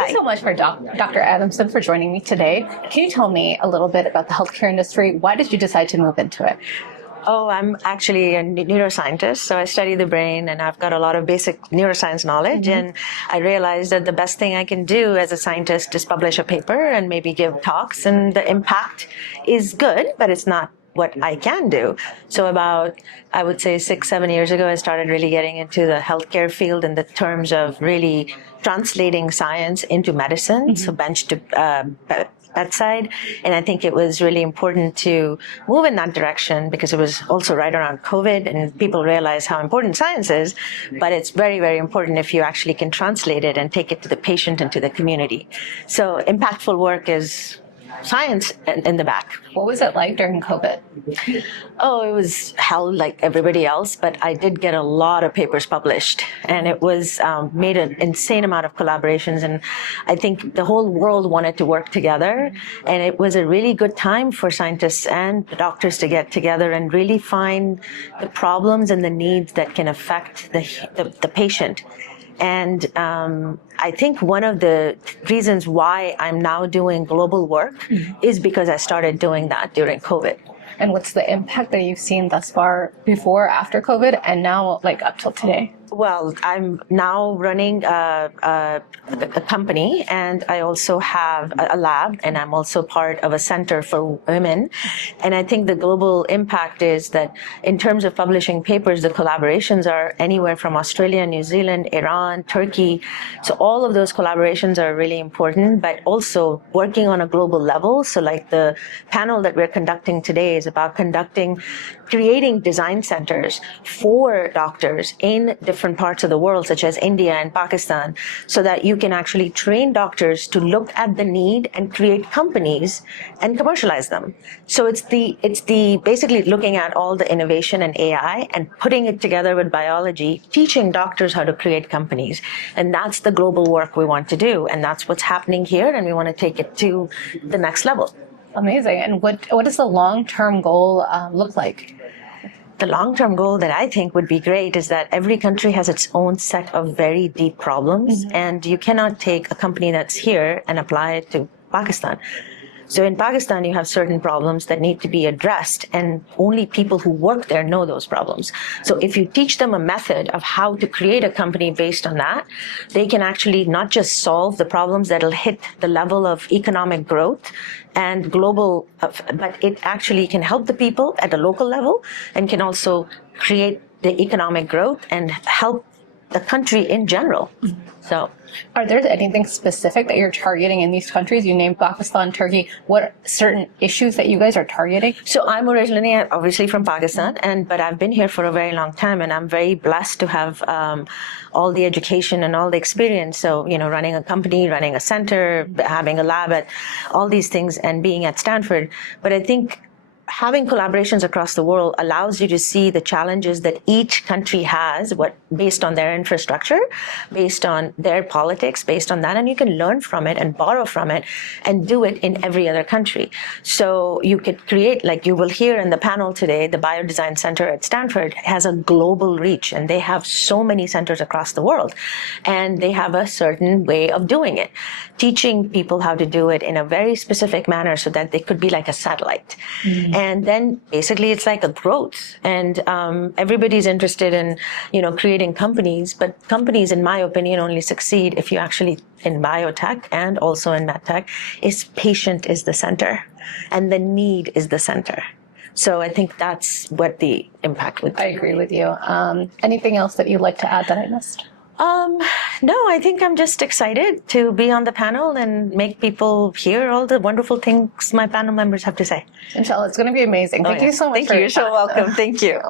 Thank you so much for Dr. Adamson for joining me today. Can you tell me a little bit about the healthcare industry? Why did you decide to move into it? Oh, I'm actually a neuroscientist, so I study the brain and I've got a lot of basic neuroscience knowledge. And I realized that the best thing I can do as a scientist is publish a paper and maybe give talks, and the impact is good, but it's not what I can do. So about, I would say 6-7 years ago, I started really getting into the healthcare field in the terms of really translating science into medicine, so bench to bedside. And I think it was really important to move in that direction because it was also right around COVID and people realize how important science is, but it's very, very important if you actually can translate it and take it to the patient and to the community. So impactful work is science in the back. What was it like during COVID? Oh, it was hell like everybody else, but I did get a lot of papers published, and it was made an insane amount of collaborations, and I think the whole world wanted to work together, and it was a really good time for scientists and doctors to get together and really find the problems and the needs that can affect the patient. And I think one of the reasons why I'm now doing global work is because I started doing that during COVID. And what's the impact that you've seen thus far before, after COVID, and now like up till today? Well, I'm now running a company, and I also have a lab, and I'm also part of a center for women. And I think the global impact is that in terms of publishing papers, the collaborations are anywhere from Australia, New Zealand, Iran, Turkey. So all of those collaborations are really important, but also working on a global level. So like the panel that we're conducting today is about creating design centers for doctors in different parts of the world, such as India and Pakistan, so that you can actually train doctors to look at the need and create companies and commercialize them. So it's the basically looking at all the innovation and AI and putting it together with biology, teaching doctors how to create companies. And that's the global work we want to do. And that's what's happening here. And we want to take it to the next level. Amazing. And what does the long-term goal look like? The long-term goal that I think would be great is that every country has its own set of very deep problems, and you cannot take a company that's here and apply it to Pakistan. So in Pakistan, you have certain problems that need to be addressed, and only people who work there know those problems. So if you teach them a method of how to create a company based on that, they can actually not just solve the problems that'll hit the level of economic growth and global, but it actually can help the people at a local level and can also create the economic growth and help the country in general. So, are there anything specific that you're targeting in these countries? You named Pakistan, Turkey. What are certain issues that you guys are targeting? So I'm originally obviously from Pakistan, but I've been here for a very long time, and I'm very blessed to have all the education and all the experience. So, running a company, running a center, having a lab at all these things, and being at Stanford. But I think having collaborations across the world allows you to see the challenges that each country has, based on their infrastructure, based on their politics, based on that, and you can learn from it and borrow from it and do it in every other country. So you could create, like you will hear in the panel today, the Biodesign Center at Stanford has a global reach, and they have so many centers across the world, and they have a certain way of doing it, teaching people how to do it in a very specific manner so that they could be like a satellite. And then basically it's like a growth, and everybody's interested in, creating companies, but companies, in my opinion, only succeed if you actually, in biotech and also in medtech, is patient is the center and the need is the center. So I think that's what the impact would be. I agree with you. Anything else that you'd like to add that I missed? No, I think I'm just excited to be on the panel and make people hear all the wonderful things my panel members have to say. Inshallah, it's going to be amazing. Thank you so much. Thank you. You're so welcome. Thank you.